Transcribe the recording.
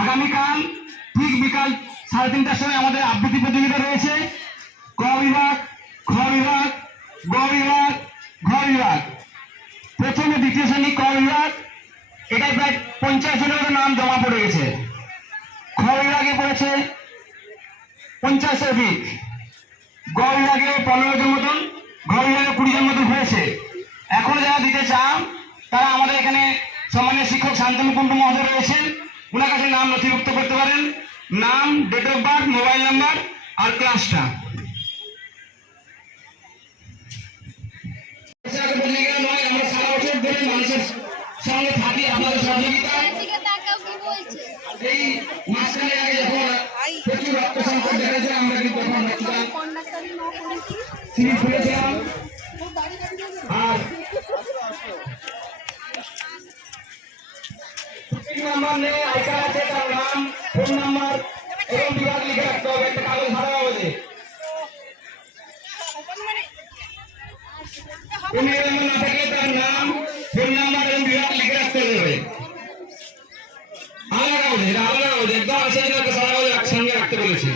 আগামীকাল ঠিক বিকাল 3:30টার সময় আমাদের আবৃত্তি প্রতিযোগিতা রয়েছে। ক বিভাগ, খ বিভাগ, গ বিভাগ, ঘ বিভাগ। প্রথম ও দ্বিতীয় শ্রেণী ক বিভাগ, এটা প্রায় 50 জনের মতো নাম জমা পড়ে গেছে। খ বিভাগে পড়েছে 50 অধিক, গ বিভাগে 15 জন মতন, ঘ বিভাগে 20 জন মতন হয়েছে। এখন যারা দিতে চান তারা আমাদের এখানে সম্মানীয় শিক্ষক শান্তনু কুণ্ডু মহোদয় রয়েছেন, ওনার কাছে নাম নথিভুক্ত করতে পারেন। নাম, date of birth, mobile number আর ক্লাসটা। আমরা সারা বছর ধরে মানুষের সঙ্গে থাকি, আপনাদের সহযোগিতায়। এই মাঝখানে আগে যখন প্রচুর রক্ত সংকট দেখেছে, আমরা কিন্তু তখন রক্তদান শিবির খুলেছিলাম। আর নাম্বার নেই, আই কার্ড আছে, তার নাম, ফোন নাম্বার এবং বিভাগ লিখে রাখতে হবে, একটা কাগজ ভাড়া হবে। না থাকলে তার নাম, ফোন নাম্বার এবং বিভাগ লিখে রাখতে হবে। আলাদা কাগজ, এটা আলাদা কাগজ, একদম আছে, সারা কাগজ একসঙ্গে রাখতে বলেছে।